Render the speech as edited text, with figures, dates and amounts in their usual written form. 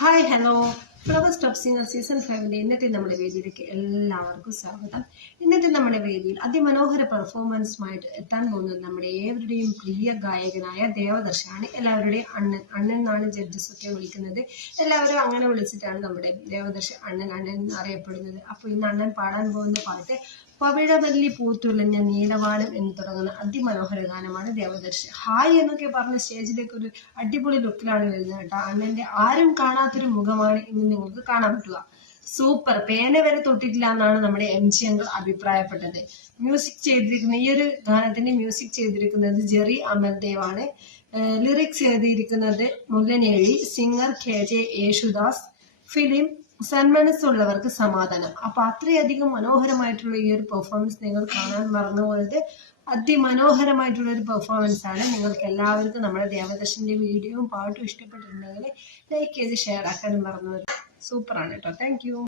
Hi hello flower stop singer season 5 ഇന്നത്തെ നമ്മുടെ വേദിയിലേക്ക് എല്ലാവർക്കും സ്വാഗതം. ഇന്നത്തെ നമ്മുടെ വേദിയിൽ അതിമനോഹര പെർഫോമൻസുമായിട്ട് എത്താൻ പോകുന്നത് നമ്മുടെ ഏവരുടെയും പ്രിയ ഗായകനായ ദേവദർശനാണ്. എല്ലാവരുടെയും അണ്ണൻ എന്നാണ് ജഡ്ജസ് ഒക്കെ വിളിക്കുന്നത്. എല്ലാവരും അങ്ങനെ വിളിച്ചിട്ടാണ് നമ്മുടെ ദേവദർശ അണ്ണൻ എന്നറിയപ്പെടുന്നത്. അപ്പോൾ ഇന്ന് അണ്ണൻ പാടാൻ പോകുന്ന പാട്ട് പവിഴവല്ലി പൂത്തുലഞ്ഞ നീലവാനം എന്ന് തുടങ്ങുന്ന അതിമനോഹര ഗാനമാണ്. ദേവദർശ ഹായ് എന്നൊക്കെ പറഞ്ഞ സ്റ്റേജിലേക്ക് ഒരു അടിപൊളി ലുക്കിലാണ് വരുന്നത് കേട്ടോ. അണ്ണന്റെ ആരും കാണാത്തൊരു മുഖമാണ് ഇന്ന് നിങ്ങൾക്ക് കാണാൻ പറ്റുക. സൂപ്പർ, പേന വരെ തൊട്ടിട്ടില്ല എന്നാണ് നമ്മുടെ MG അങ്കിൾ അഭിപ്രായപ്പെട്ടത്. മ്യൂസിക് ചെയ്തിരിക്കുന്ന ഈ ഒരു ഗാനത്തിന്റെ മ്യൂസിക് ചെയ്തിരിക്കുന്നത് ജെറി അമൽദേവ് ആണ്. ലിറിക്സ് എഴുതിയിരിക്കുന്നത് Mullanezhi, singer KJ Yesudas, film Sanmanassullavarkku Samadhanam. അപ്പൊ അത്രയധികം മനോഹരമായിട്ടുള്ള ഈ ഒരു പെർഫോമൻസ് നിങ്ങൾ കാണാൻ മറന്നുപോയത്. അതിമനോഹരമായിട്ടുള്ള ഒരു പെർഫോമൻസ് ആണ്. നിങ്ങൾക്ക് എല്ലാവർക്കും നമ്മുടെ ദേവദർശന്റെ വീഡിയോയും പാട്ടും ഇഷ്ടപ്പെട്ടിട്ടുണ്ടെങ്കിൽ ലൈക്ക് ചെയ്ത് ഷെയർ ആക്കാനും മറന്നു. സൂപ്പറാണ് കേട്ടോ. Thank you.